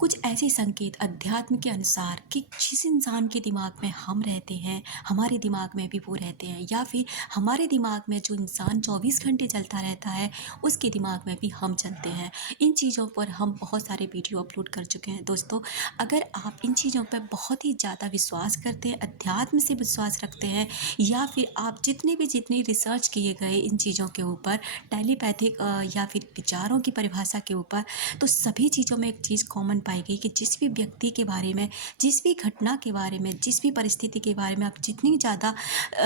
कुछ ऐसे संकेत अध्यात्म के अनुसार कि जिस इंसान के दिमाग में हम रहते हैं, हमारे दिमाग में भी वो रहते हैं, या फिर हमारे दिमाग में जो इंसान 24 घंटे चलता रहता है, उसके दिमाग में भी हम चलते हैं। इन चीज़ों पर हम बहुत सारे वीडियो अपलोड कर चुके हैं दोस्तों। अगर आप इन चीज़ों पर बहुत ही ज़्यादा विश्वास करते हैं, अध्यात्म से विश्वास रखते हैं, या फिर आप जितनी रिसर्च किए गए इन चीज़ों के ऊपर, टेलीपैथिक या फिर विचारों की परिभाषा के ऊपर, तो सभी चीज़ों में एक चीज़ कॉमन पाई गई कि जिस भी व्यक्ति के बारे में, जिस भी घटना के बारे में, जिस भी परिस्थिति के बारे में आप जितनी ज़्यादा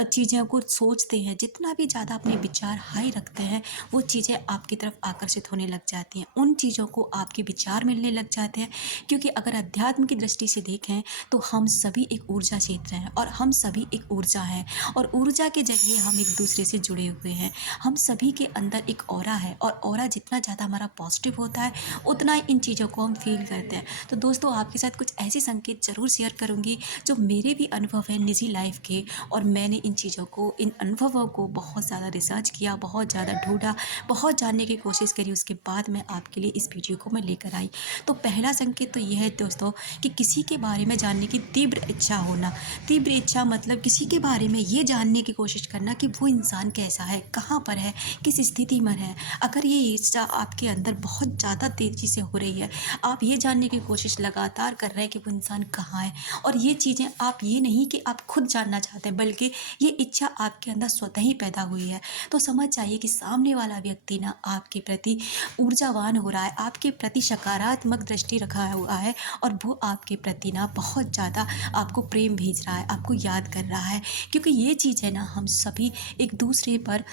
चीज़ों को सोचते हैं, जितना भी ज़्यादा अपने विचार हाई रखते हैं, वो चीज़ें आपकी तरफ आकर्षित होने लग जाती हैं। उन चीज़ों को आपके विचार मिलने लग जाते हैं, क्योंकि अगर अध्यात्म की दृष्टि से देखें तो हम सभी एक ऊर्जा क्षेत्र हैं और हम सभी एक ऊर्जा है, और ऊर्जा के जरिए हम एक दूसरे से जुड़े हुए हैं। हम सभी के अंदर एक ऑरा है, और ऑरा जितना ज़्यादा हमारा पॉजिटिव होता है, उतना ही इन चीज़ों को हम फील करते हैं। तो दोस्तों, आपके साथ कुछ ऐसे संकेत ज़रूर शेयर करूँगी जो मेरे भी अनुभव हैं निजी लाइफ के, और मैंने इन चीज़ों को, इन अनुभवों को बहुत ज़्यादा रिसर्च किया, बहुत ज़्यादा ढूंढा, बहुत जानने की कोशिश करी, उसके बाद मैं आपके लिए इस वीडियो को मैं लेकर आई। तो पहला संकेत तो यह है दोस्तों कि किसी के बारे में जानने की तीव्र इच्छा होना। तीव्र इच्छा मतलब किसी के बारे में ये जानने की कोशिश करना कि वो इंसान कैसा है, कहाँ पर है, किस स्थिति में है। अगर ये इच्छा आपके अंदर बहुत ज़्यादा तेज़ी से हो रही है, आप ये जानने की कोशिश लगातार कर रहे हैं कि वो इंसान कहाँ है, और ये चीज़ें आप ये नहीं कि आप खुद जानना चाहते हैं, बल्कि ये इच्छा आपके अंदर स्वतः ही पैदा हुई है, तो समझ जाइए कि सामने वाला व्यक्ति ना आपके प्रति ऊर्जावान हो रहा है, आपके प्रति सकारात्मक दृष्टि रखा हुआ है, और वो आपके प्रति ना बहुत ज़्यादा आपको प्रेम भेज रहा है, आपको याद कर रहा है। क्योंकि ये चीज़ है ना, हम सभी एक दूसरे पर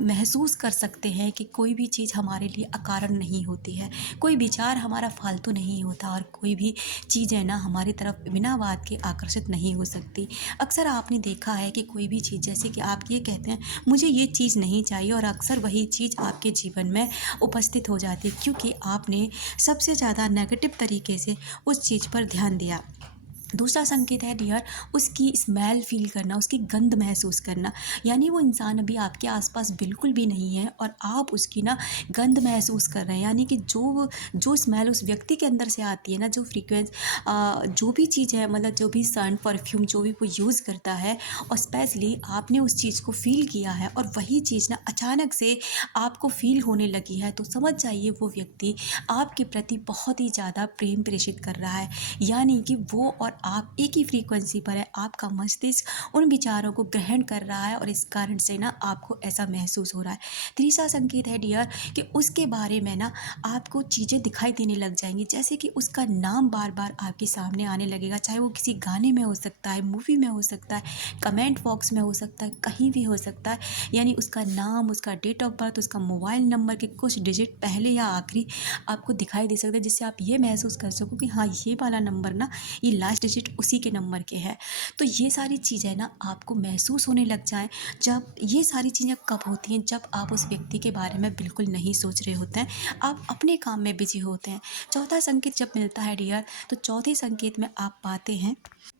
महसूस कर सकते हैं कि कोई भी चीज़ हमारे लिए अकारण नहीं होती है, कोई विचार हमारा फालतू नहीं होता, और कोई भी चीज़ है ना हमारी तरफ बिना बात के आकर्षित नहीं हो सकती। अक्सर आपने देखा है कि कोई भी चीज़, जैसे कि आप ये कहते हैं मुझे ये चीज़ नहीं चाहिए, और अक्सर वही चीज़ आपके जीवन में उपस्थित हो जाती है, क्योंकि आपने सबसे ज़्यादा नेगेटिव तरीके से उस चीज़ पर ध्यान दिया। दूसरा संकेत है डियर, उसकी स्मेल फील करना, उसकी गंध महसूस करना। यानी वो इंसान अभी आपके आसपास बिल्कुल भी नहीं है, और आप उसकी ना गंध महसूस कर रहे हैं। यानी कि जो जो स्मेल उस व्यक्ति के अंदर से आती है ना, जो जो भी चीज़ है, मतलब जो भी सन परफ्यूम जो भी वो यूज़ करता है, और स्पेशली आपने उस चीज़ को फील किया है, और वही चीज़ ना अचानक से आपको फील होने लगी है, तो समझ जाइए वो व्यक्ति आपके प्रति बहुत ही ज़्यादा प्रेम प्रेषित कर रहा है। यानी कि वो और आप एक ही फ्रीक्वेंसी पर है, आपका मस्तिष्क उन विचारों को ग्रहण कर रहा है, और इस कारण से ना आपको ऐसा महसूस हो रहा है। तीसरा संकेत है डियर कि उसके बारे में ना आपको चीज़ें दिखाई देने लग जाएंगी, जैसे कि उसका नाम बार बार आपके सामने आने लगेगा, चाहे वो किसी गाने में हो सकता है, मूवी में हो सकता है, कमेंट बॉक्स में हो सकता है, कहीं भी हो सकता है। यानी उसका नाम, उसका डेट ऑफ बर्थ, उसका मोबाइल नंबर के कुछ डिजिट पहले या आखिरी आपको दिखाई दे सकता है, जिससे आप ये महसूस कर सको कि हाँ, ये वाला नंबर ना, ये लास्ट डिजिट उसी के नंबर के हैं। तो ये सारी चीज़ें ना आपको महसूस होने लग जाएँ। जब ये सारी चीज़ें कब होती हैं, जब आप उस व्यक्ति के बारे में बिल्कुल नहीं सोच रहे होते हैं, आप अपने काम में बिजी होते हैं। चौथा संकेत जब मिलता है डियर, तो चौथे संकेत में आप पाते हैं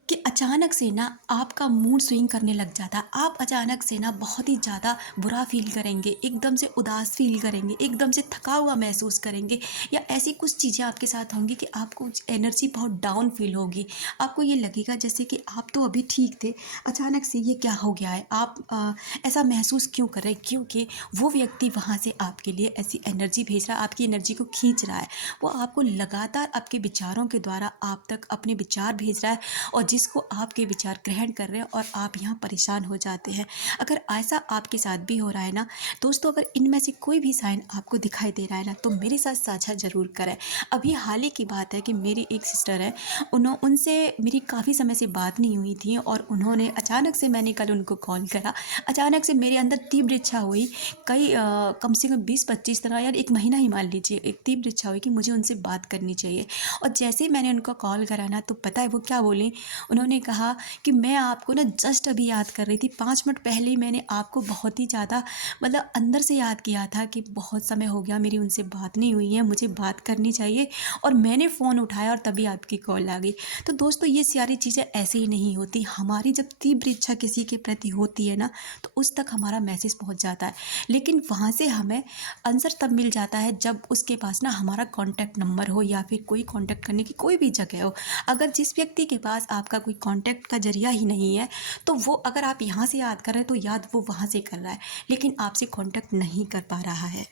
कि अचानक से ना आपका मूड स्विंग करने लग जाता है। आप अचानक से ना बहुत ही ज़्यादा बुरा फ़ील करेंगे, एकदम से उदास फ़ील करेंगे, एकदम से थका हुआ महसूस करेंगे, या ऐसी कुछ चीज़ें आपके साथ होंगी कि आपको एनर्जी बहुत डाउन फ़ील होगी। आपको ये लगेगा जैसे कि आप तो अभी ठीक थे, अचानक से ये क्या हो गया है? आप ऐसा महसूस क्यों कर रहे हैं? क्योंकि वो व्यक्ति वहाँ से आपके लिए ऐसी एनर्जी भेज रहा है, आपकी एनर्जी को खींच रहा है। वो आपको लगातार आपके विचारों के द्वारा आप तक अपने विचार भेज रहा है, और जिसको आपके विचार ग्रहण कर रहे हैं, और आप यहाँ परेशान हो जाते हैं। अगर ऐसा आपके साथ भी हो रहा है ना दोस्तों, अगर इनमें से कोई भी साइन आपको दिखाई दे रहा है ना, तो मेरे साथ साझा ज़रूर करें। अभी हाल ही की बात है कि मेरी एक सिस्टर है, उनसे मेरी काफ़ी समय से बात नहीं हुई थी, और उन्होंने अचानक से, मैंने कल उनको कॉल करा, अचानक से मेरे अंदर तीव्र इच्छा हुई, कम से कम 20-25 तरह, यार 1 महीना ही मान लीजिए, एक तीव्र इच्छा हुई कि मुझे उनसे बात करनी चाहिए। और जैसे ही मैंने उनको कॉल करा ना, तो पता है वो क्या बोली? उन्होंने कहा कि मैं आपको ना जस्ट अभी याद कर रही थी, 5 मिनट पहले ही मैंने आपको बहुत ही ज़्यादा मतलब अंदर से याद किया था कि बहुत समय हो गया मेरी उनसे बात नहीं हुई है, मुझे बात करनी चाहिए, और मैंने फ़ोन उठाया और तभी आपकी कॉल आ गई। तो दोस्तों ये सारी चीज़ें ऐसे ही नहीं होती, हमारी जब तीव्र इच्छा किसी के प्रति होती है ना, तो उस तक हमारा मैसेज पहुँच जाता है। लेकिन वहाँ से हमें आंसर तब मिल जाता है जब उसके पास ना हमारा कॉन्टैक्ट नंबर हो, या फिर कोई कॉन्टैक्ट करने की कोई भी जगह हो। अगर जिस व्यक्ति के पास आपका कोई कॉन्टैक्ट का ज़रिया ही नहीं है, तो वो अगर आप यहाँ से याद कर रहे हैं तो याद वो वहाँ से कर रहा है, लेकिन आपसे कॉन्टैक्ट नहीं कर पा रहा है।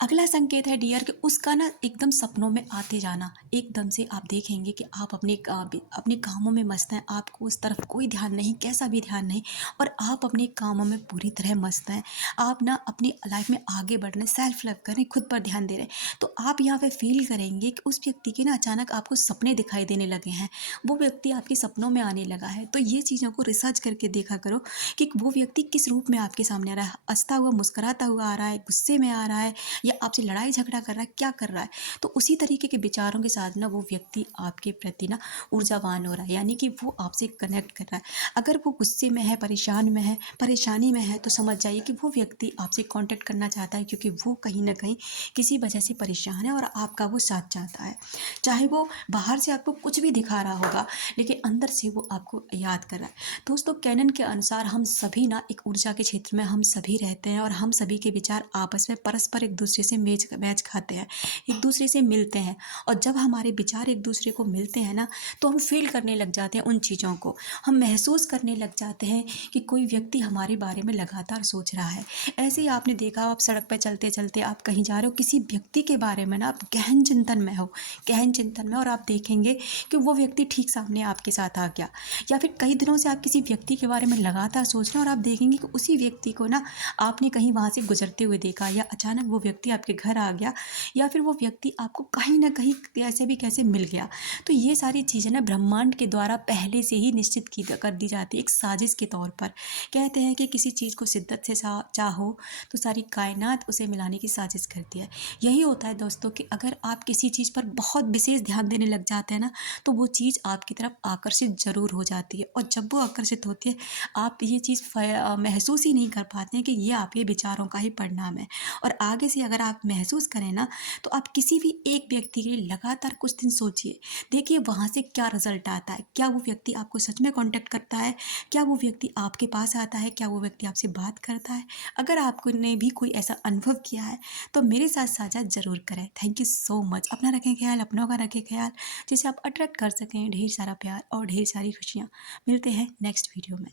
अगला संकेत है डियर कि उसका ना एकदम सपनों में आते जाना। एकदम से आप देखेंगे कि आप अपने कामों में मस्त हैं, आपको उस तरफ कोई ध्यान नहीं, कैसा भी ध्यान नहीं, और आप अपने कामों में पूरी तरह मस्त हैं। आप ना अपनी लाइफ में आगे बढ़ रहे हैं, सेल्फ लव कर रहे हैं, खुद पर ध्यान दे रहे हैं। तो आप यहाँ पे फील करेंगे कि उस व्यक्ति के ना अचानक आपको सपने दिखाई देने लगे हैं, वो व्यक्ति आपके सपनों में आने लगा है। तो ये चीज़ों को रिसर्च करके देखा करो कि वो व्यक्ति किस रूप में आपके सामने आ रहा है, हंसता हुआ, मुस्कुराता हुआ आ रहा है, गुस्से में आ रहा है, या आपसे लड़ाई झगड़ा कर रहा है, क्या कर रहा है। तो उसी तरीके के विचारों के साथ ना वो व्यक्ति आपके प्रति ना ऊर्जावान हो रहा है, यानी कि वो आपसे कनेक्ट कर रहा है। अगर वो गुस्से में है, परेशान में है, परेशानी में है, तो समझ जाइए कि वो व्यक्ति आपसे कांटेक्ट करना चाहता है, क्योंकि वो कहीं ना कहीं किसी वजह से परेशान है और आपका वो साथ चाहता है। चाहे वो बाहर से आपको कुछ भी दिखा रहा होगा, लेकिन अंदर से वो आपको याद कर रहा है। दोस्तों कैनन के अनुसार हम सभी ना एक ऊर्जा के क्षेत्र में हम सभी रहते हैं, और हम सभी के विचार आपस में परस्पर एक दूसरे से मैच खाते हैं, एक दूसरे से मिलते हैं। और जब हमारे विचार एक दूसरे को मिलते हैं ना, तो हम फील करने लग जाते हैं उन चीज़ों को, हम महसूस करने लग जाते हैं कि कोई व्यक्ति हमारे बारे में लगातार सोच रहा है। ऐसे ही आपने देखा, आप सड़क पर चलते चलते आप कहीं जा रहे हो, किसी व्यक्ति के बारे में ना आप गहन चिंतन में हो, गहन चिंतन में, और आप देखेंगे कि वो व्यक्ति ठीक सामने आपके साथ आ गया। या फिर कई दिनों से आप किसी व्यक्ति के बारे में लगातार सोच रहे हैं, और आप देखेंगे कि उसी व्यक्ति को ना आपने कहीं वहाँ से गुजरते हुए देखा, या अचानक वो व्यक्ति आपके घर आ गया, या फिर वो व्यक्ति आपको कहीं ना कहीं कैसे भी कैसे मिल गया। तो ये सारी चीज़ें ना ब्रह्मांड के द्वारा पहले से ही निश्चित की कर दी जाती है, एक साजिश के तौर पर। कहते हैं कि किसी चीज़ को शिद्दत से चाहो तो सारी कायनात उसे मिलाने की साजिश करती है। यही होता है दोस्तों कि अगर आप किसी चीज़ पर बहुत विशेष ध्यान देने लग जाते हैं ना, तो वो चीज़ आपकी तरफ आकर्षित ज़रूर हो जाती है, और जब वो आकर्षित होती है, आप ये चीज़ महसूस ही नहीं कर पाते हैं कि ये आपके विचारों का ही परिणाम है। और आगे से अगर आप महसूस करें ना, तो आप किसी भी एक व्यक्ति के लिए लगातार कुछ दिन सोचिए, देखिए वहाँ से क्या रिजल्ट आता है। क्या वो व्यक्ति आपको सच में कांटेक्ट करता है, क्या वो व्यक्ति आपके पास आता है, क्या वो व्यक्ति आपसे बात करता है। अगर आपको ने भी कोई ऐसा अनुभव किया है, तो मेरे साथ साझा ज़रूर करें। Thank you so much. अपना रखें ख्याल, अपनों का रखें ख्याल, जिसे आप अट्रैक्ट कर सकें ढेर सारा प्यार और ढेर सारी खुशियाँ। मिलते हैं नेक्स्ट वीडियो में।